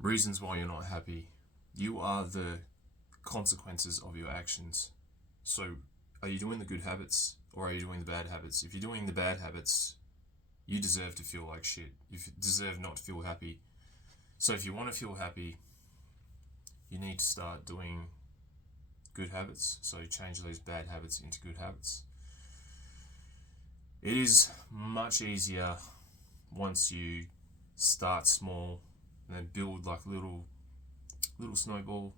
Reasons why you're not happy. You are the consequences of your actions. So, are you doing the good habits or are you doing the bad habits? If you're doing the bad habits, you deserve to feel like shit. You deserve not to feel happy. So, if you want to feel happy, you need to start doing good habits. So, change those bad habits into good habits. It is much easier once you start small and then build like little snowball,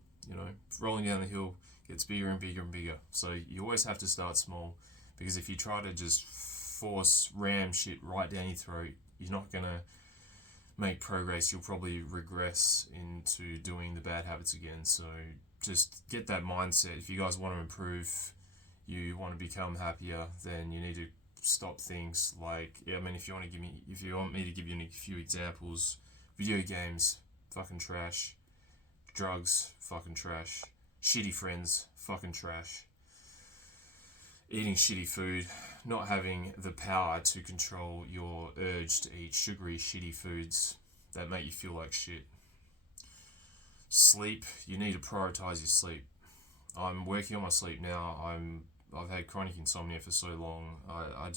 rolling down the hill gets bigger and bigger and bigger. So you always have to start small, because if you try to just ram shit right down your throat, you're not gonna make progress. You'll probably regress into doing the bad habits again. So just get that mindset. If you guys want to improve, you want to become happier, then you need to stop things like, if you want me to give you a few examples: video games, fucking trash; drugs, fucking trash; shitty friends, fucking trash; eating shitty food; not having the power to control your urge to eat sugary, shitty foods that make you feel like shit; sleep. You need to prioritize your sleep. I'm working on my sleep now. I've had chronic insomnia for so long. I'm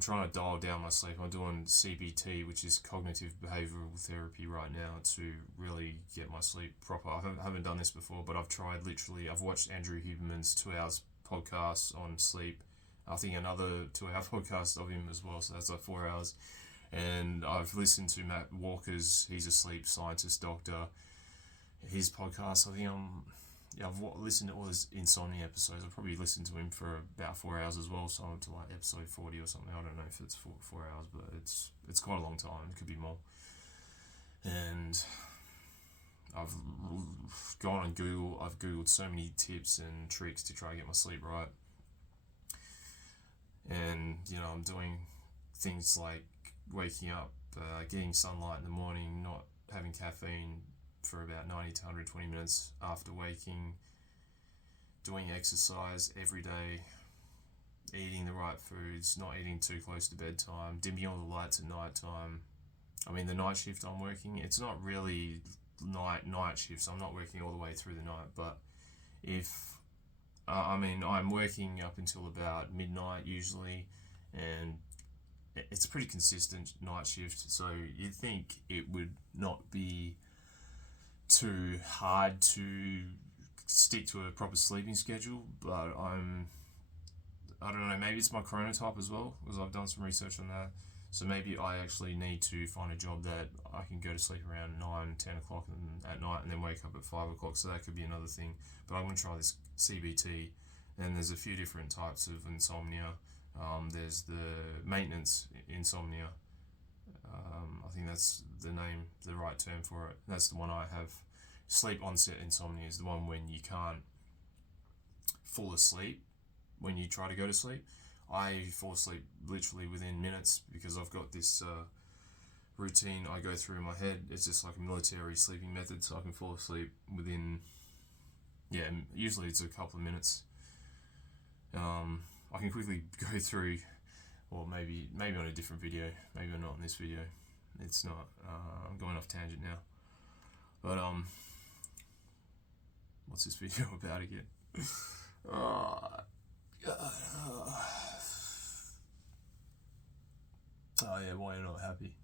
trying to dial down my sleep. I'm doing CBT, which is cognitive behavioral therapy, right now to really get my sleep proper. I haven't done this before, but I've tried literally. I've watched Andrew Huberman's 2 hours podcast on sleep. I think another 2 hour podcast of him as well, so that's like 4 hours. And I've listened to Matt Walker's, he's a sleep scientist doctor, his podcast. I've listened to all his insomnia episodes. I've probably listened to him for about 4 hours as well, so I'm up to like episode 40 or something. I don't know if it's 4 hours, but it's quite a long time. It could be more. And I've gone on Google. I've Googled so many tips and tricks to try to get my sleep right. And, I'm doing things like waking up, getting sunlight in the morning, not having caffeine for about 90 to 120 minutes after waking, doing exercise every day, eating the right foods, not eating too close to bedtime, dimming all the lights at night time. The night shift I'm working, it's not really night shifts. I'm not working all the way through the night, but I'm working up until about midnight usually, and it's a pretty consistent night shift. So you'd think it would not be too hard to stick to a proper sleeping schedule, but I don't know, maybe it's my chronotype as well, because I've done some research on that. So maybe I actually need to find a job that I can go to sleep around 9-10 o'clock at night and then wake up at 5 o'clock, so that could be another thing. But I'm going to try this CBT, and there's a few different types of insomnia. There's the maintenance insomnia. I think that's the right term for it. That's the one I have. Sleep onset insomnia is the one when you can't fall asleep when you try to go to sleep. I fall asleep literally within minutes, because I've got this routine I go through in my head. It's just like a military sleeping method, so I can fall asleep within, usually it's a couple of minutes. I can quickly go through, or maybe on a different video, maybe not in this video. It's not. I'm going off tangent now. But what's this video about again? Oh yeah, why you're not happy?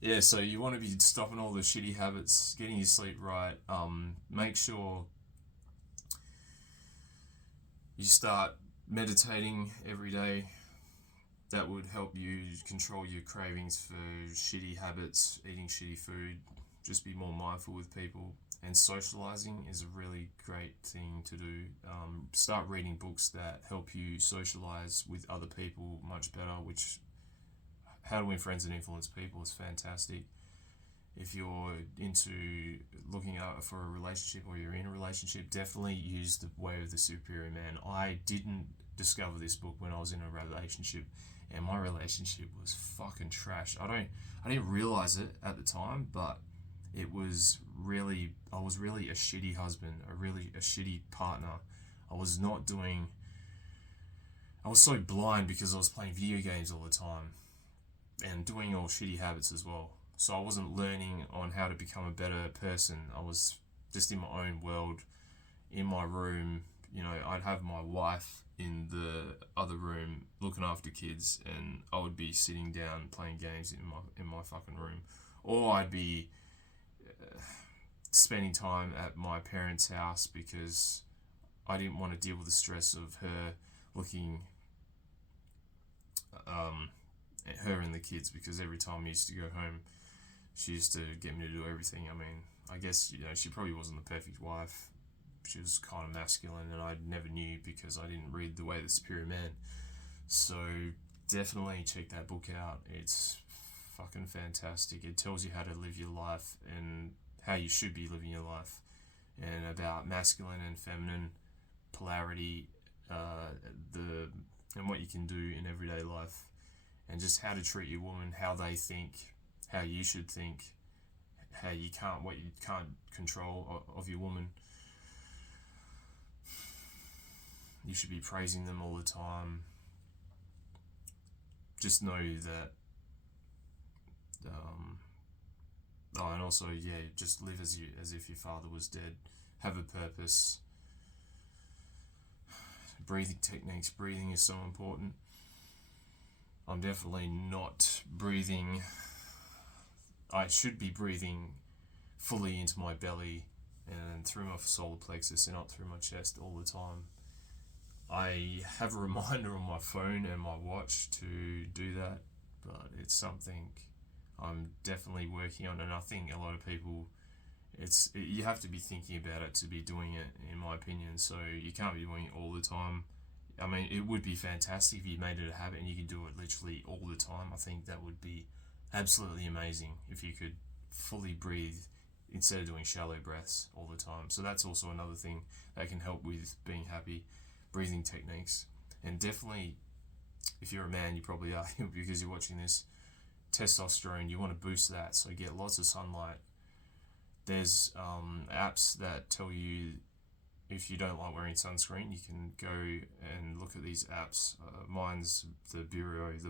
Yeah, so you want to be stopping all the shitty habits, getting your sleep right. Make sure you start meditating every day. That would help you control your cravings for shitty habits, eating shitty food. Just be more mindful with people. And socializing is a really great thing to do. Start reading books that help you socialize with other people much better, which How to Win Friends and Influence People is fantastic. If you're into looking out for a relationship, or you're in a relationship, definitely use The Way of the Superior Man. I didn't discover this book when I was in a relationship, and my relationship was fucking trash. I didn't realize it at the time, but I was really a shitty husband, a shitty partner. I was so blind because I was playing video games all the time and doing all shitty habits as well. So I wasn't learning on how to become a better person. I was just in my own world, in my room. I'd have my wife in the other room looking after kids, and I would be sitting down playing games in my fucking room, or I'd be spending time at my parents' house because I didn't want to deal with the stress of her looking at her and the kids, because every time I used to go home, she used to get me to do everything. I mean, I guess, she probably wasn't the perfect wife. She was kind of masculine, and I never knew because I didn't read The Way of the Superior Man. So definitely check that book out. It's fucking fantastic. It tells you how to live your life and how you should be living your life, and about masculine and feminine polarity, and what you can do in everyday life, and just how to treat your woman, how they think, how you should think, what you can't control of your woman. You should be praising them all the time. Just know that, and also, just live as if your father was dead. Have a purpose. Breathing techniques. Breathing is so important. I'm definitely not breathing. I should be breathing fully into my belly and through my solar plexus, and not through my chest all the time. I have a reminder on my phone and my watch to do that, but it's something I'm definitely working on, and I think a lot of people, you have to be thinking about it to be doing it, in my opinion. So you can't be doing it all the time. I mean, it would be fantastic if you made it a habit and you could do it literally all the time. I think that would be absolutely amazing if you could fully breathe instead of doing shallow breaths all the time. So that's also another thing that can help with being happy, breathing techniques. And definitely, if you're a man, you probably are because you're watching this, testosterone, you want to boost that, so get lots of sunlight. There's apps that tell you if you don't like wearing sunscreen, you can go and look at these apps. Mine's the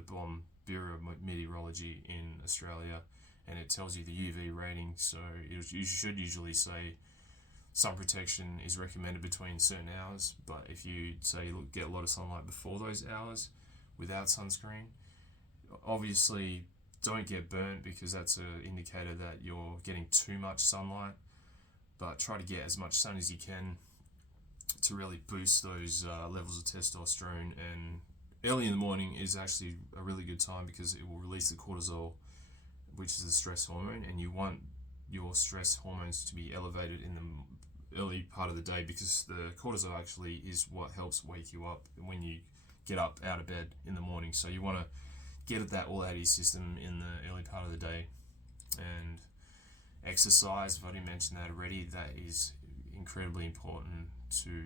BOM Bureau of Meteorology in Australia, and it tells you the UV rating. So you should usually say sun protection is recommended between certain hours, but if you say get a lot of sunlight before those hours without sunscreen, obviously don't get burnt, because that's an indicator that you're getting too much sunlight. But try to get as much sun as you can to really boost those levels of testosterone. And early in the morning is actually a really good time because it will release the cortisol, which is the stress hormone, and you want your stress hormones to be elevated in the early part of the day, because the cortisol actually is what helps wake you up when you get up out of bed in the morning. So you want to get that all out of your system in the early part of the day. And exercise, if I didn't mention that already, that is incredibly important to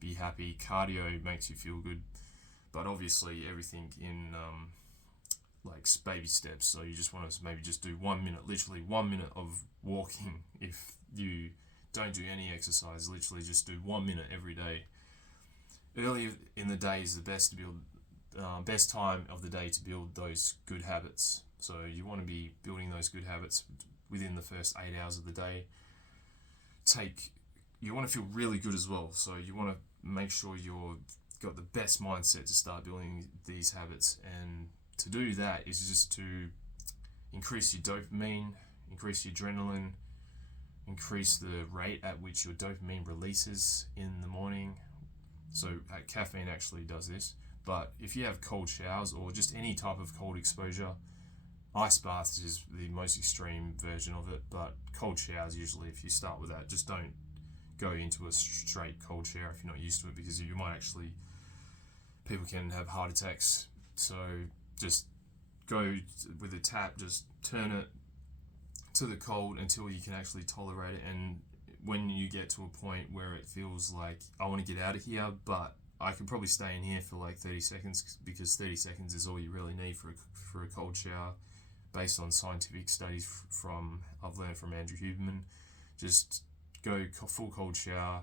be happy. Cardio makes you feel good, but obviously everything in like baby steps. So you just want to maybe just do 1 minute, literally 1 minute of walking. If you don't do any exercise, literally just do 1 minute every day. Early in the day is the best time of the day to build those good habits. So you want to be building those good habits within the first 8 hours of the day. You want to feel really good as well. So you want to make sure you've got the best mindset to start building these habits. And to do that is just to increase your dopamine, increase your adrenaline, increase the rate at which your dopamine releases in the morning. So caffeine actually does this. But if you have cold showers or just any type of cold exposure, ice baths is the most extreme version of it, but cold showers usually, if you start with that, just don't go into a straight cold shower if you're not used to it, because people can have heart attacks. So just go with a tap, just turn it to the cold until you can actually tolerate it. And when you get to a point where it feels like, I want to get out of here, but I could probably stay in here for like 30 seconds, because 30 seconds is all you really need for a cold shower, based on scientific studies I've learned from Andrew Huberman. Just go full cold shower.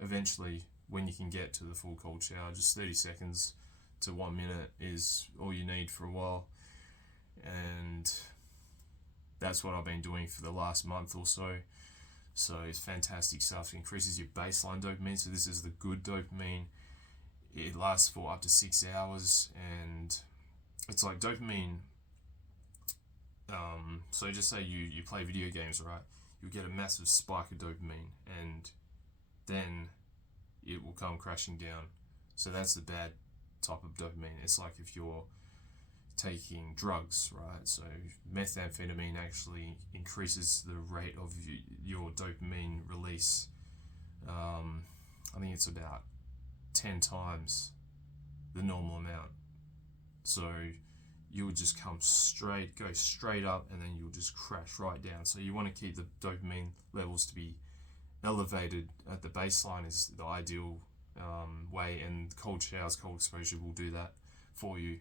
Eventually, when you can get to the full cold shower, just 30 seconds to 1 minute is all you need for a while. And that's what I've been doing for the last month or so. So it's fantastic stuff. It increases your baseline dopamine. So this is the good dopamine. It lasts for up to 6 hours, and it's like dopamine. So just say you play video games, right? You get a massive spike of dopamine, and then it will come crashing down. So that's the bad type of dopamine. It's like if you're taking drugs, right? So methamphetamine actually increases the rate of your dopamine release. I think it's about 10 times the normal amount. So you would just go straight up, and then you'll just crash right down. So you want to keep the dopamine levels to be elevated at the baseline is the ideal way, and cold showers, cold exposure will do that for you.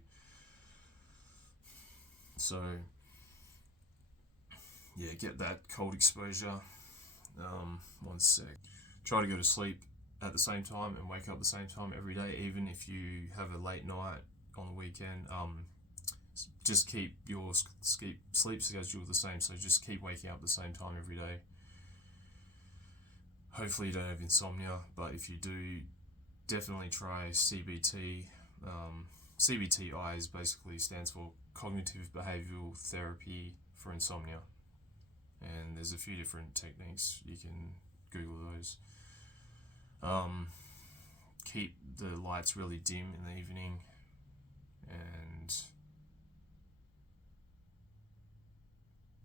So yeah, get that cold exposure. One sec. Try to go to sleep at the same time and wake up at the same time every day, even if you have a late night on the weekend. Just keep your sleep schedule the same, so just keep waking up at the same time every day. Hopefully you don't have insomnia, but if you do, definitely try CBT. CBTI is basically stands for Cognitive Behavioral Therapy for Insomnia, and there's a few different techniques. You can Google those. Keep the lights really dim in the evening, and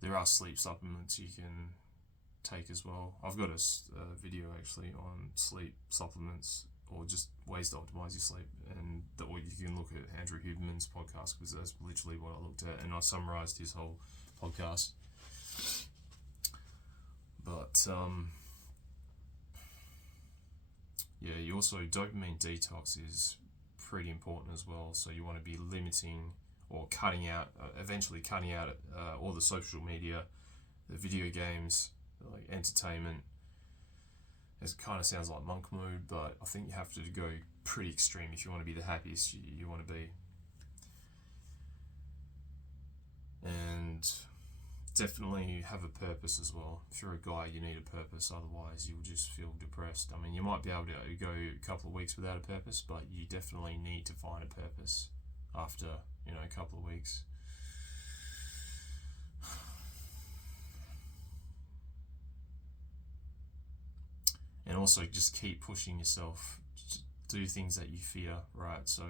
there are sleep supplements you can take as well. I've got a video actually on sleep supplements, or just ways to optimize your sleep, or you can look at Andrew Huberman's podcast, because that's literally what I looked at, and I summarized his whole podcast. But yeah, you also, dopamine detox is pretty important as well. So you want to be limiting or eventually cutting out all the social media, the video games, like entertainment. It kind of sounds like monk mode, but I think you have to go pretty extreme if you want to be the happiest you want to be. And definitely have a purpose as well. If you're a guy, you need a purpose, otherwise you'll just feel depressed. I mean, you might be able to go a couple of weeks without a purpose, but you definitely need to find a purpose after, a couple of weeks. And also just keep pushing yourself. Do things that you fear, right? So,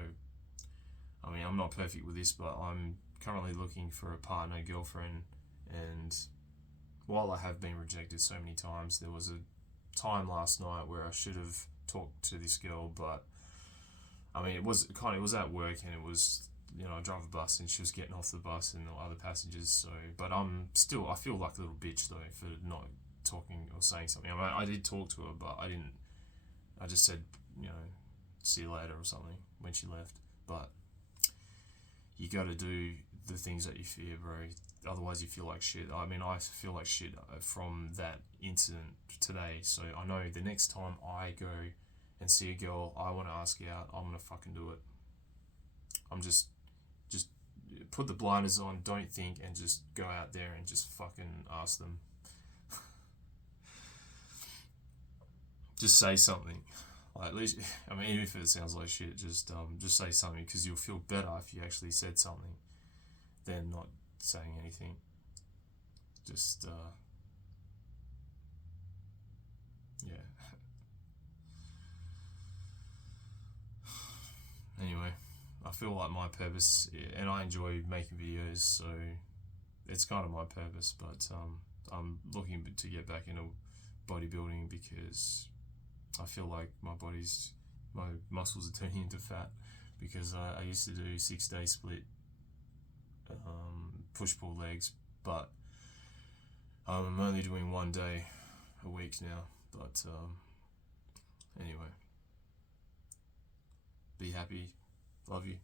I mean, I'm not perfect with this, but I'm currently looking for a partner, girlfriend, and while I have been rejected so many times, there was a time last night where I should have talked to this girl, but I mean, it was at work, and it was, I drive a bus, and she was getting off the bus, and there were other passengers. So, but I feel like a little bitch though for not talking or saying something. I mean, I did talk to her, but I didn't. I just said, see you later or something when she left. But you got to do the things that you fear, bro. Otherwise, you feel like shit. I mean, I feel like shit from that incident today. So I know the next time I go and see a girl I want to ask out, I'm gonna fucking do it. I'm just put the blinders on, don't think, and just go out there and just fucking ask them. Just say something. Like, at least, I mean, even if it sounds like shit, just say something, because you'll feel better if you actually said something than not saying anything. Just yeah. Anyway, I feel like my purpose, and I enjoy making videos, so it's kind of my purpose. But I'm looking to get back into bodybuilding, because I feel like my muscles are turning into fat, because I used to do 6-day split push-pull legs, but I'm only doing 1 day a week now. But anyway, be happy, love you.